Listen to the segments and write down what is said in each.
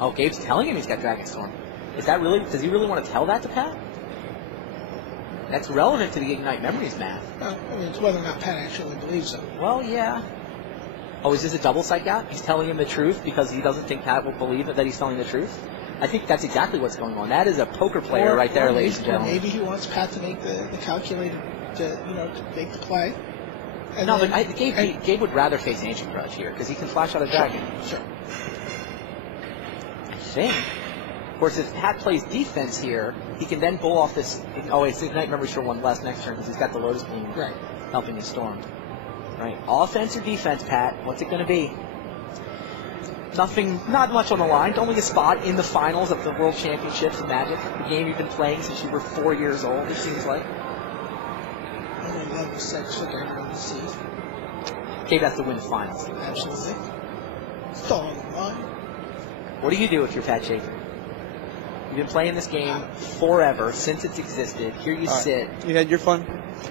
Oh, Gabe's telling him he's got Dragon Storm. Is that really? Does he really want to tell that to Pat? That's relevant to the Ignite Memories math. I mean, it's whether or not Pat actually believes it. Well, yeah. Oh, is this a double side gap? He's telling him the truth because he doesn't think Pat will believe that he's telling the truth? I think that's exactly what's going on. That is a poker player right there, ladies and gentlemen. Maybe he wants Pat to make the calculated, to make the play. And no, but Gabe would rather face Ancient Grudge here because he can flash out a dragon. Sure. I think. Of course, if Pat plays defense here, he can then pull off this. Oh, it's Ignite Memories for one less next turn because he's got the Lotus Bloom helping his Storm. Right. Offense or defense, Pat? What's it going to be? Nothing, not much on the line. Only a spot in the finals of the World Championships of Magic, the game you've been playing since you were 4 years old, it seems like. Only level 6 for Gabriel to see. Gabe has to win the finals. Absolutely. It's all on the line. What do you do if you're Pat Chafin? You've been playing this game forever, since it's existed. Here you sit. You had your fun?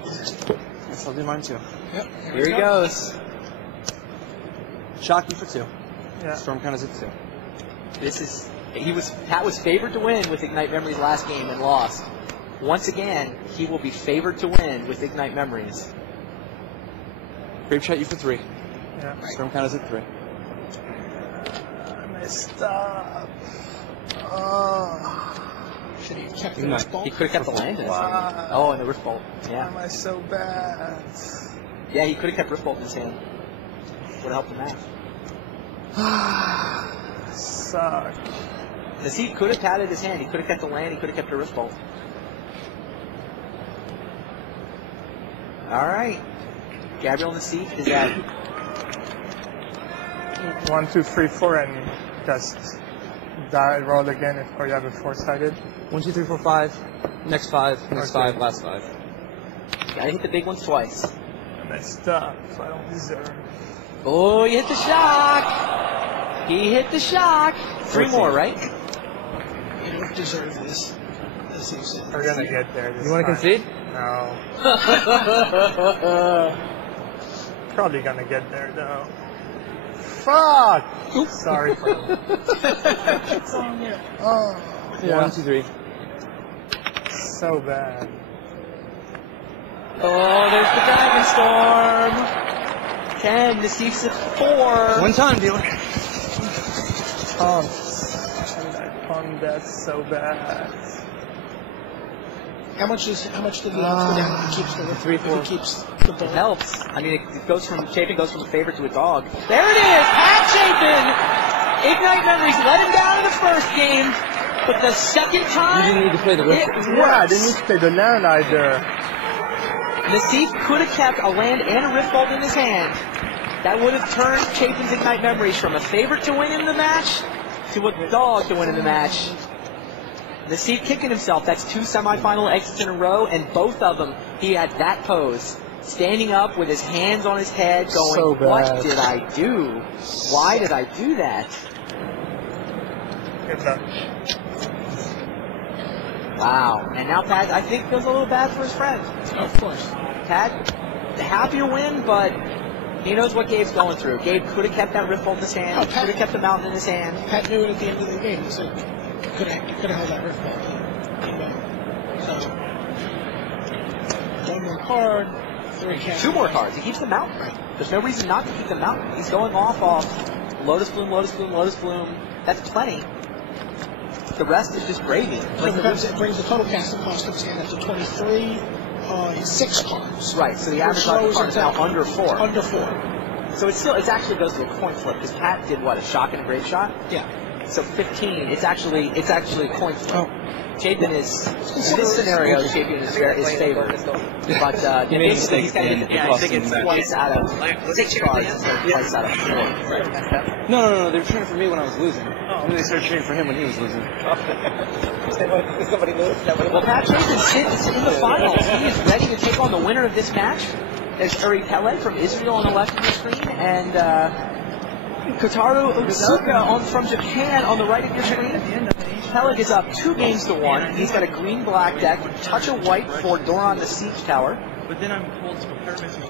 Yes, I'll do mine too. Yep. Here he goes. Shocky for 2. Yeah. Storm counters at 2. Pat was favored to win with Ignite Memories last game and lost. Once again, he will be favored to win with Ignite Memories. Grape Shot you for 3. Yeah. Storm counters at 3. I messed up. Should he have kept the Rift Bolt? He could have kept the land in his hand. Wow. Oh, and the Rift Bolt. Why Yeah. am I so bad? Yeah, he could have kept Rift Bolt in his hand. Would have helped him out. Suck. Because he could have padded his hand. He could have kept the land. He could have kept the Rift Bolt. All right. Gabriel Nassif is at 1, 2, 3, 4, and just die, roll again, or you have a 4-sided. 1, 2, 3, 4, 5. Next 5. Next Okay. 5. Last 5. Gotta hit the big ones twice. I messed up. I don't deserve. Oh, he hit the shock. He hit the shock. 3 more, right? You don't deserve this. As he said. We're gonna get there. This You want to time. concede? No. Probably gonna get there though. Fuck! Sorry for him. Oh, Yeah. 1, 2, 3. so bad. Oh, there's the Dragon Storm. 10. Nassif's at 4. 1 time, dealer. Oh, and I pumped that so bad. How much did he have to down if he keeps the Rift? 3, If 4. he keeps the It Bolt? helps. I mean, it goes from Chapin goes from a favorite to a dog. There it is, Pat Chapin. Ignite Memories let him down in the first game, but the second time You didn't need to play the Rift. it Yeah, I works. didn't need to play the land either. Nassif could have kept a land and a Rift Bolt in his hand. That would have turned Chapin's Ignite Memories from a favorite to win in the match to a dog to win in the match. Nassif kicking himself. That's 2 semifinal exits in a row, and both of them, he had that pose. Standing up with his hands on his head going, So bad. what did I do? Why did I do that? Good luck. Wow. And now Pat, I think, feels a little bad for his friend. Of course. Pat, the happier win, but he knows what Gabe's going through. Gabe could have kept that Rift Bolt in his hand. Oh, Could have kept the mountain in his hand. Pat knew it at the end of the game. He said, could have held that Rift Bolt. So, 1 more card, 3 cast. 2 more cards. He keeps the mountain. There's no reason not to keep the mountain. He's going off Lotus Bloom, Lotus Bloom, Lotus Bloom. That's plenty. The rest is just gravy. So it brings the total casting cost of his hand up to 23, 6 cards. Right, so the average Which card is now throws under 4. Under 4. So it actually goes to a coin flip because Pat did what, a shock and a grave shot? Yeah. So 15, it's actually a coin flip. Oh. Chapin is, in this scenario, Chapin is favored. But basically he's got to hit it twice out of 6 cards instead of twice out of 4. No. They were cheering for me when I was losing. And then they started cheering for him when he was losing. Well, Pat Chapin sits in the finals. He is ready to take on the winner of this match. There's Uri Pele from Israel on the left of the screen, and Kotaro Otsuka from Japan on the right of your screen. Peleg is up 2-1. He's got a green-black deck, touch of white for Doran the Siege Tower.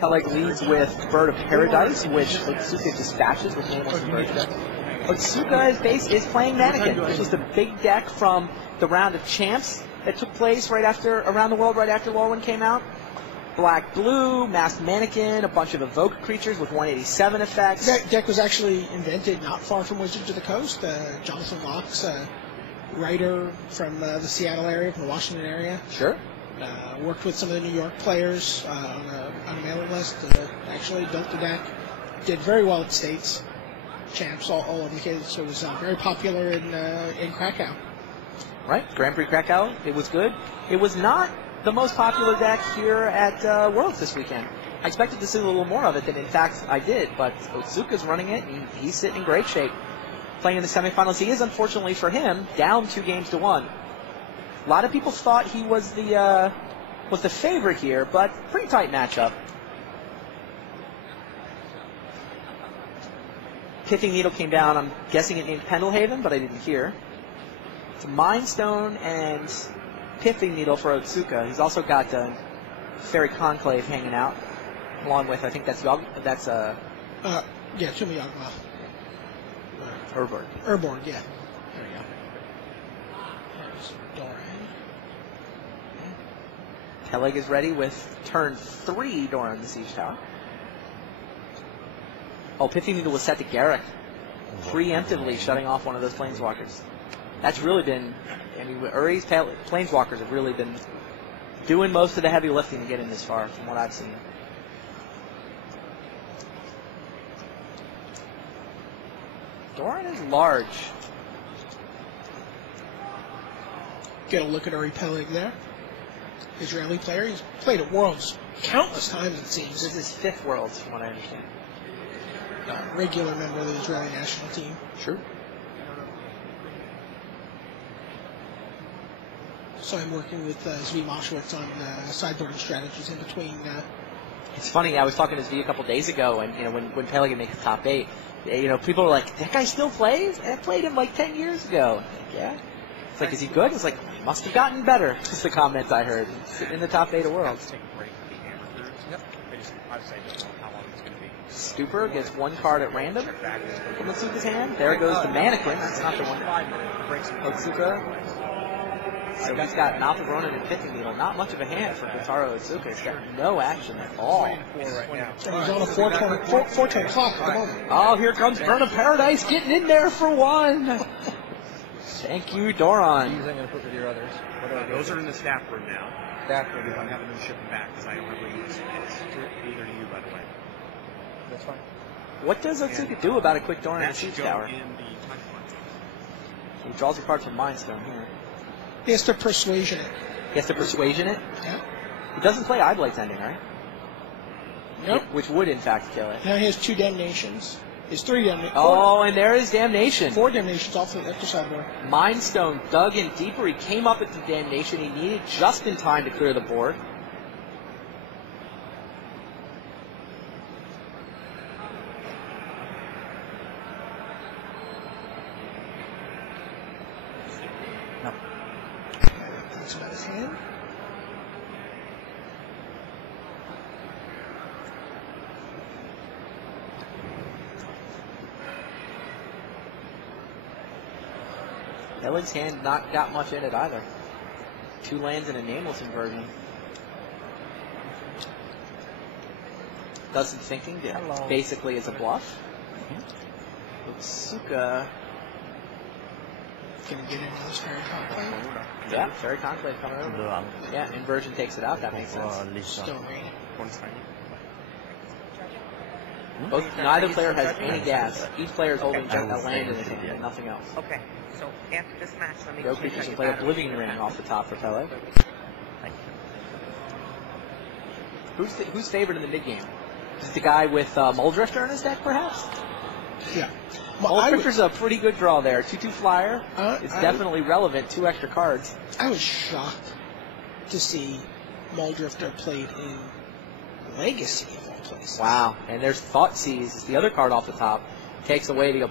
Peleg leads with Bird of Paradise, which Otsuka dispatches with nameless bird deck. Otsuka's base is playing Mannequin. This was the big deck from the round of champs that took place around the world right after Lorwyn came out. Black, blue, masked Mannequin, a bunch of evoke creatures with 187 effects. That deck was actually invented not far from Wizards of the Coast. Jonathan Locke's writer from the Seattle area, from the Washington area. Sure. Worked with some of the New York players on a mailing list. Actually built the deck. Did very well at States. Champs, all of the kids. So it was very popular in Krakow. Right. Grand Prix Krakow. It was good. It was not the most popular deck here at Worlds this weekend. I expected to see a little more of it than, in fact, I did. But Otsuka's running it, and he's sitting in great shape. Playing in the semifinals. He is, unfortunately for him, down 2-1. A lot of people thought he was the favorite here, but pretty tight matchup. Pithing Needle came down. I'm guessing it named Pendelhaven, but I didn't hear. It's Mind Stone and Pithing Needle for Otsuka. He's also got Fairy Conclave hanging out, along with, I think that's Tumi Yagma. Urborg. Urborg, yeah. There we go. There's Doran. Peleg is ready with turn 3 Doran the Siege Tower. Oh, Pithing Needle was set to Garruk, preemptively shutting off one of those Planeswalkers. That's really been, Uri's Planeswalkers have really been doing most of the heavy lifting to get in this far, from what I've seen. Doran is large. Get a look at Uri Peleg there. Israeli player. He's played at Worlds countless times, it seems. This is 5th Worlds, from what I understand. Regular member of the Israeli national team. Sure. So I'm working with Zvi Moshowitz on sideboarding strategies in between. It's funny, I was talking to Zvi a couple days ago, and when Peleg made the top 8, people were like, that guy still plays? I played him like 10 years ago. Like, yeah. It's like, is he good? It's like, he must have gotten better. Just the comments I heard. Sitting in the top 8 of Worlds. Stupor gets 1 card at random from Otsuka's hand. There goes the Mannequin. That's not the one. Otsuka. So he's got Mouth of Ronan and Pithing Needle. Not much of a hand for Kotaro Otsuka. He's got no action at all. And he's on a 4-10 clock at the moment. Oh, here comes Burn of Paradise getting in there for 1. Thank you, Doran. These I'm going to put with your others. Those are in the staff room now. Staff room. I'm having them ship them back because I don't remember using it. Either to you, by the way. That's fine. What does Otsuka do about a quick Doran in the Siege Tower? In the time fund. He draws a card from Mind Stone here. He has to persuasion it. He has to persuasion it? Yeah. He doesn't play Eyeblight's Ending, right? Nope. Which would, in fact, kill it. Now he has 2 damnations. He has 3 damnations. Oh, and there is Damnation. 4 damnations off the left side board. Mind Stone dug in deeper. He came up at the Damnation. He needed just in time to clear the board. No. That's about his hand. Peleg's hand not got much in it either. 2 lands and a Nameless Inversion. Does some thinking. Basically is a bluff. Otsuka. Can we get into this Fairy Conclave? Yeah, Fairy Conclave coming over. Yeah, Inversion takes it out. That makes sense. Still raining. Neither player has any gas. Each player is holding a land in his hand and nothing else. Okay, so after this match, let me Go creatures can play Oblivion Ring off the top for Peleg. Who's favored in the mid game? Is it the guy with Muldrifter in his deck, perhaps? Yeah. Muldrifter's a pretty good draw there. 2/2 flyer. It's definitely relevant. 2 extra cards. I was shocked to see Muldrifter played in Legacy of all places. Wow. And there's Thoughtseize, the other card off the top. Takes away the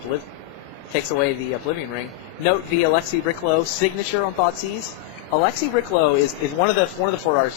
Oblivion Ring. Note the Alexei Bricklow signature on Thoughtseize. Alexei Bricklow is one of the 4 artists